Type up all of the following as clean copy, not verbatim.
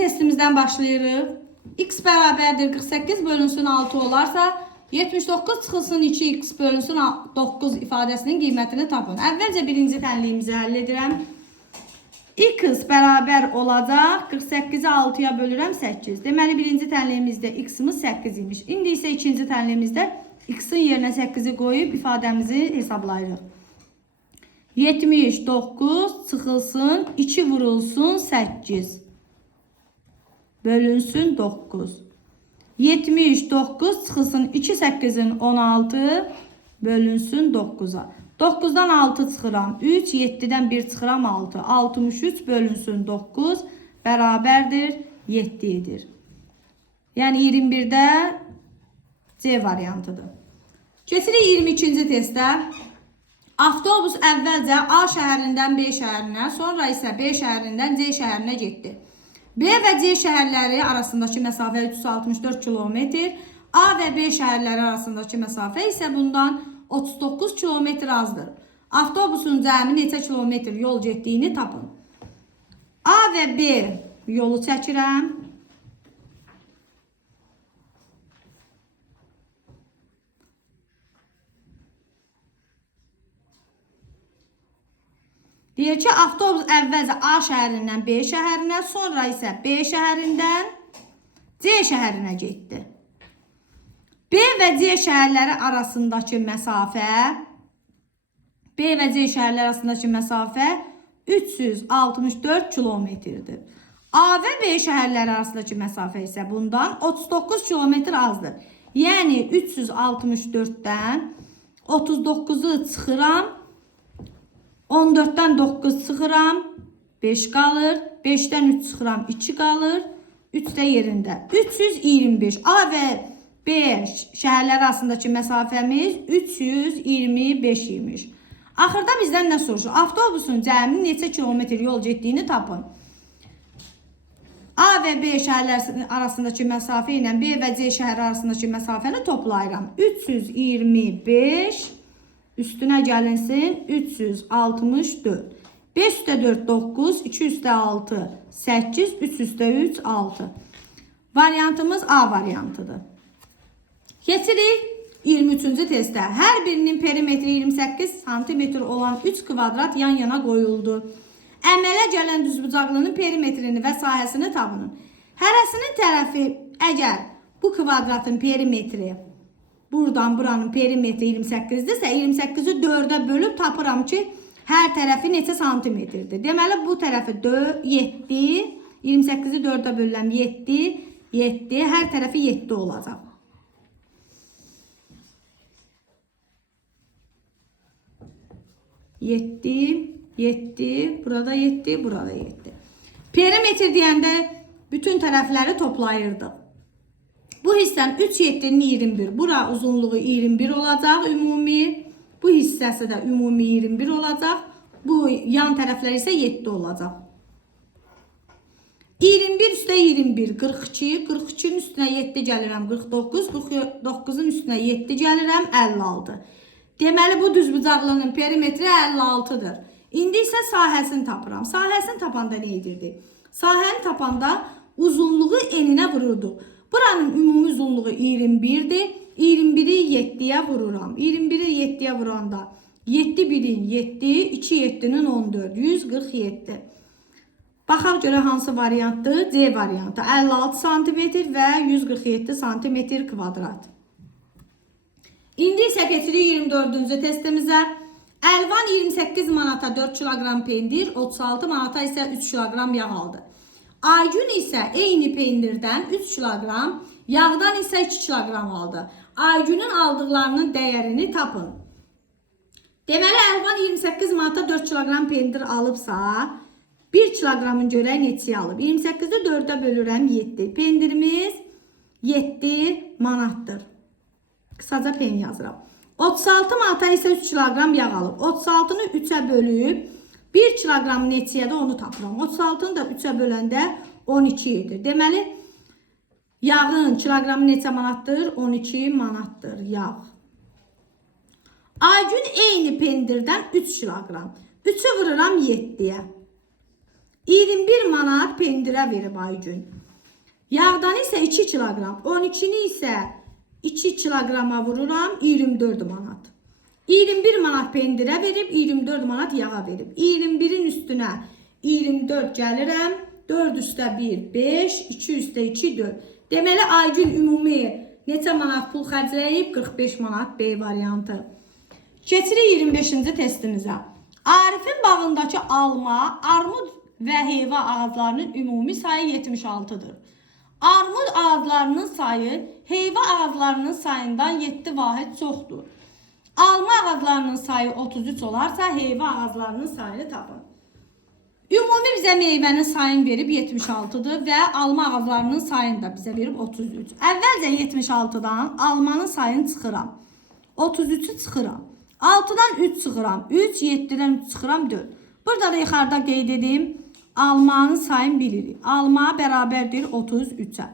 testimizden başlayırıq. X bərabərdir 48 bölünsün 6 olarsa 79 çıxılsın 2x bölünsün 9 ifadəsinin qiymətini tapın. Əvvəlcə birinci tənliyimizi həll edirəm. X bərabər olacaq 48-i 6-ya bölürəm 8. Deməli birinci tənliyimizdə x-imiz 8 imiş. İndi isə ikinci tənliyimizdə x-in yerinə 8-i qoyub ifadəmizi hesablayırıq. 79 çıxılsın 2 vurulsun 8 bölünsün 9. 79 çıxılsın 2 8-in 16 bölünsün 9-a. 9-dan 6 çıxıram 3, 7-dən 1 çıxıram 6. 63 bölünsün 9 bərabərdir 7 edir. Yəni 21-də C variantıdır. Keçirik 22-ci testə. Avtobus əvvəlcə A şəhərindən B şəhərinə, sonra isə B şəhərindən C şəhərinə getdi. B və C şəhərləri arasındakı məsafə 364 kilometr, A və B şəhərləri arasındakı məsafə isə bundan 39 kilometr azdır. Avtobusun cəmi neçə kilometr yol getdiyini tapın. A və B yolu çəkirəm. Deyir ki, avtobus əvvəlcə A şəhərindən B şəhərinə, sonra isə B şəhərindən C şəhərinə getdi. B və C şəhərləri arasındakı məsafə 364 kilometrdir. A və B şəhərləri arasındakı məsafə isə bundan 39 kilometr azdır. Yəni 364-dən 39-u çıxıram. 14-dən 9 çıxıram, 5 qalır, 5-dən 3 çıxıram, 2 qalır, 3 də yerində. 325. A və B şəhərləri arasındakı məsafəmiz 325 imiş. Axırda bizdən nə soruşur? Avtobusun cəmi neçə kilometr yol getdiyini tapın. A və B şəhərləri arasındakı məsafə ilə B və C şəhəri arasındakı məsafəni toplayıram. 325 üstünə gəlinsin 364. 5 üstə 4 9, 2 üstə 6 8, 3 üstə 3 6. Variantımız A variantıdır. Keçirik 23-cü testə. Hər birinin perimetri 28 cm olan 3 kvadrat yan-yana qoyuldu. Əmələ gələn düzbucaqlının perimetrini və sahəsini tapın. Hərəsinin tərəfi əgər bu kvadratın perimetri buradan buranın perimetri 28-dirsə, 28-i 4-ə bölüb tapıram ki, hər tərəfi neçə santimetrdir. Deməli, bu tərəfi 7, 28-i 4-ə bölürəm 7, 7, hər tərəfi 7 olacaq. Yeddi, burada 7, burada 7. Perimetr deyəndə bütün tərəfləri toplayırdıq. Bu hissənin 3, 7'nin 21. Bura uzunluğu 21 olacaq ümumi. Bu hissəsi də ümumi 21 olacaq. Bu yan tərəflər isə 7 olacaq. 21 üstə 21, 42. 42'nin üstünə 7 gəlirəm, 49. 49'un üstünə 7 gəlirəm, 56. Deməli, bu düzbucaqlının perimetri 56'dır. İndi isə sahəsini tapıram. Sahəsini tapanda nə edirdi? Sahəni tapanda uzunluğu eninə vururduq. Buranın ümumi uzunluğu 21'dir. 21'i 7'ye vururam. 21'i 7'ye vuranda 7 1'in 7, 2 7'nin 14, 147. Baxaq görə hansı variantdır? C variantı. 56 cm və 147 cm kvadrat. İndi isə keçirik 24-cü testimizə. Əlvan 28 manata 4 kilogram pendir, 36 manata isə 3 kilogram yağ aldı. Aygün isə eyni pendirdən 3 kilogram, yağdan isə 2 kilogram aldı. Aygünün aldıqlarının dəyərini tapın. Deməli, Əlvan 28 manata 4 kilogram pendir alıbsa, 1 kilogramın görək neçəyə alıb? 28'i 4'ə bölürəm 7. Pendirimiz 7 manatdır. Qısaca pen yazıram. 36 manata isə 3 kilogram yağ alıb. 36'nı 3'ə bölüb 1 kilogram neçəyə də onu tapıram. 36'nı da 3'ə böləndə 12 edir. Deməli, yağın kilogramı neçə manatdır? 12 manatdır yağ. Aygün eyni pendirdən 3 kilogram. 3'ü vururam 7'yə. 21 manat pendirə verib Aygün. Yağdan isə 2 kilogram, 12-ni isə 2 kilograma vururam, 24 manat. 21 manat pendirə verib, 24 manat yağa verib. 21-in üstünə 24 gəlirəm, 4 üstə 1, 5, 2 üstə 2, 4. Deməli, Aygün ümumi neçə manat pul xərcləyib? 45 manat B variantı. Keçirik 25-ci testimizə. Arifin bağındakı alma, armud və heyva ağaclarının ümumi sayı 76-dır. Armud ağaclarının sayı heyva ağaclarının sayından 7 vahid çoxdur. Alma ağaclarının sayı 33 olarsa heyva ağaclarının sayını tapın. Ümumi bizə meyvənin sayını verib 76-dır və alma ağaclarının sayını da bizə verib 33. Əvvəlcə 76-dan almanın sayını çıxıram. 33-ü çıxıram. 6-dan 3 çıxıram. 3, 7-dən 3 çıxıram 4. Burada da yuxarıda qeyd edeyim. Almanın sayını bilirik. Alma bərabərdir 33-ə.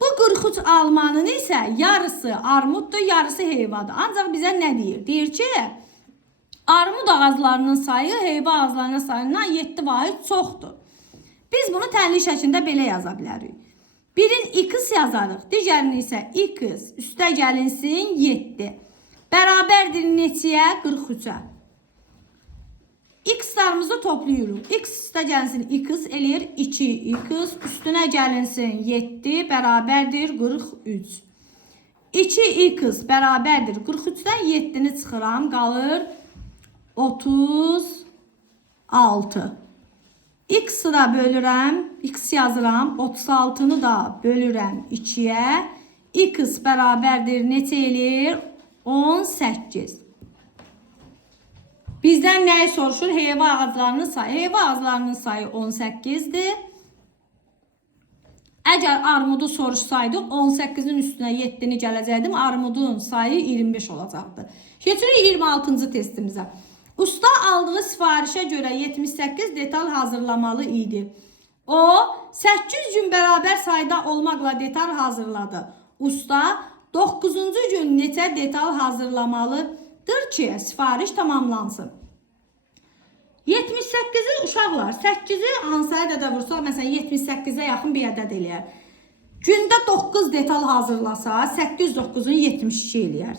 Bu 43 almanın isə yarısı armuddur, yarısı heyvadır. Ancaq bizə nə deyir? Deyir ki, armud ağaclarının sayı heyva ağaclarının sayından 7 vahid çoxdur. Biz bunu tənlik şəklində belə yaza bilərik. Birin x yazarıq, digərini isə x üstə gəlinsin 7. Bərabərdir neçəyə? 43-ə. X-larımızı toplayırıq. X üstə gəlinsin x eləyir 2x, üstünə gəlinsin 7 bərabərdir 43. 2x bərabərdir 43-dən 7-ni çıxıram, qalır 36. X-ı da bölürəm, x yazıram, 36-nı da bölürəm 2-yə. X bərabərdir neçə eləyir? 18. Bizdən nəyi soruşur? Heyva ağaclarının sayı. Heyva ağaclarının sayı 18'dir. Əgər armudu soruşsaydı 18'in üstünə 7'ni gələcəkdim. Armudun sayı 25 olacaqdı. Keçirik 26-cı testimizə. Usta aldığı sifarişə görə 78 detal hazırlamalı idi. O 800 gün bərabər sayda olmaqla detal hazırladı. Usta 9-cu gün neçə detal hazırlamalıdır ki, sifariş tamamlansın. 78'i uşaqlar, 8'i hansı ədədə vursaq, məsələn 78'ə yaxın bir ədəd eləyər. Gündə 9 detal hazırlasa, 809'un 72 eləyər.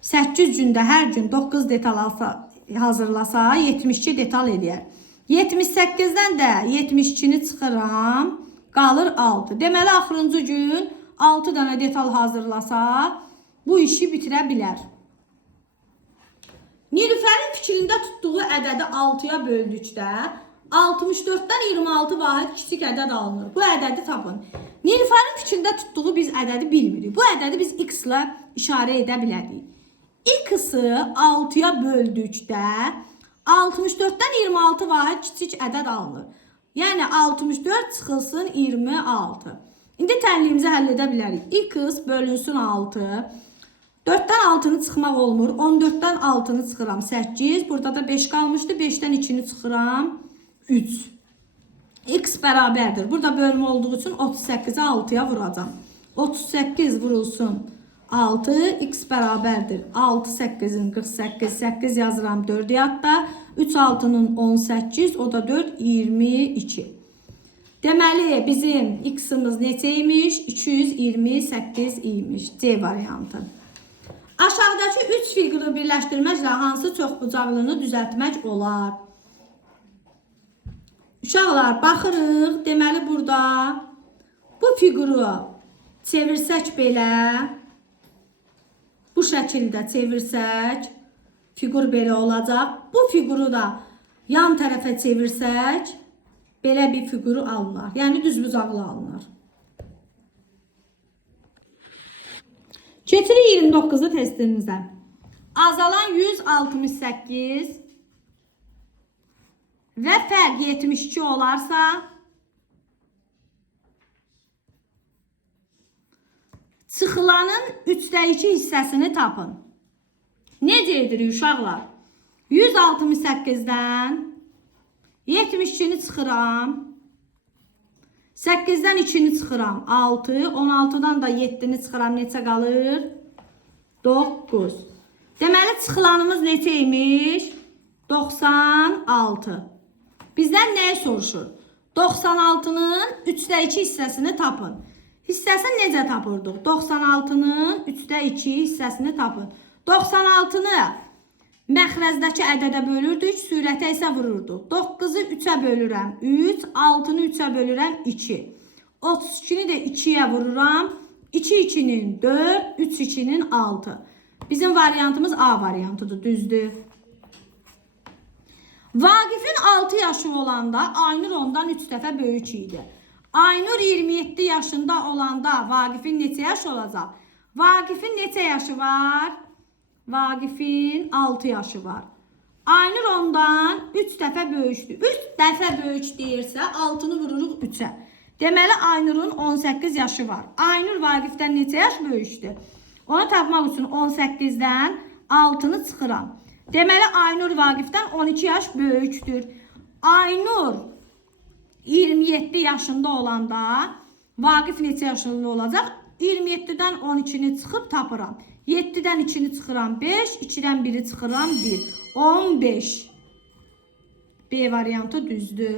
8 gündə hər gün 9 detal hazırlasa, 72 detal eləyər. 78'dən də 72'ni çıxıram, qalır 6. Deməli, axırıncı gün 6 dənə detal hazırlasa, bu işi bitirə bilər. Nilüfərin fikrində tutduğu ədədi 6'ya böldükdə 64'dən 26 vahid kiçik ədəd alınır. Bu ədədi tapın. Nilüfərin fikrində tutduğu biz ədədi bilmirik. Bu ədədi biz x ilə işarə edə bilərik. X-ı 6'ya böldükdə 64'dən 26 vahid kiçik ədəd alınır. Yəni 64 çıxılsın 26. İndi tənliyimizi həll edə bilərik. X bölünsün 6. 4'dən 6'nı çıxmaq olmur. 14'dən 6'nı çıxıram 8. Burada da 5 qalmışdı. 5'dən 2'ni çıxıram 3. X bərabərdir. Burada bölmə olduğu üçün 38'i 6'ya vuracam. 38 vurulsun 6. X bərabərdir. 6 8'in 48. 8 yazıram 4 yadda. 3 6'nın 18. O da 4 22. Deməli bizim X'imiz neçəymiş? 228 imiş. C variantı. Aşağıdakı 3 fiquru birləşdirməklə hansı çoxbucaqlığını düzəltmək olar? Uşaqlar, baxırıq. Deməli, burada bu fiquru çevirsək belə, bu şəkildə çevirsək, fiqur belə olacaq. Bu fiquru da yan tərəfə çevirsək, belə bir fiquru alınır. Yəni, düzbucaqlı alınır. Keçirik 29-cu testimizə. Azalan 168 və fərq 72 olarsa, çıxılanın 3/2 hissəsini tapın. Necə edirik uşaqlar? 168'dən 72'ni çıxıram. 8'dən 2'ni çıxıram 6. 16'dan da 7'ni çıxıram. Neçə qalır? 9. Deməli, çıxılanımız neçəymiş? 96. Bizdən nəyi soruşur? 96-nın 3'də 2 hissəsini tapın. Hissəsini necə tapırdıq? 96-nın 3'də 2 hissəsini tapın. 96-nı məxrəzdəki ədədə bölürdük, surətə isə vururduq. 9-u 3'ə bölürəm 3, 6-nı 3'ə bölürəm 2. 32-ni də 2'yə vururam. 2 2'nin 4, 3 2'nin 6. Bizim variantımız A variantıdır, düzdür. Vaqifin 6 yaşı olanda Aynur ondan 3 dəfə böyük idi. Aynur 27 yaşında olanda Vaqifin neçə yaşı olacaq? Vaqifin neçə yaşı var? Vaqifin 6 yaşı var. Aynur ondan 3 dəfə böyükdür. 3 dəfə böyük deyirsə 6'nı vururuq 3'ə. Deməli Aynurun 18 yaşı var. Aynur Vaqifdən neçə yaş böyükdür? Onu tapmaq üçün 18'dən 6'nı çıxıram. Deməli Aynur Vaqifdən 12 yaş böyükdür. Aynur 27 yaşında olanda Vaqif neçə yaşında olacaq? 27'dən 12'ni çıxıb tapıram. 7'dən 2'ni çıxıram 5, 2'dən 1'i çıxıram 1. 15. B variantı düzdür.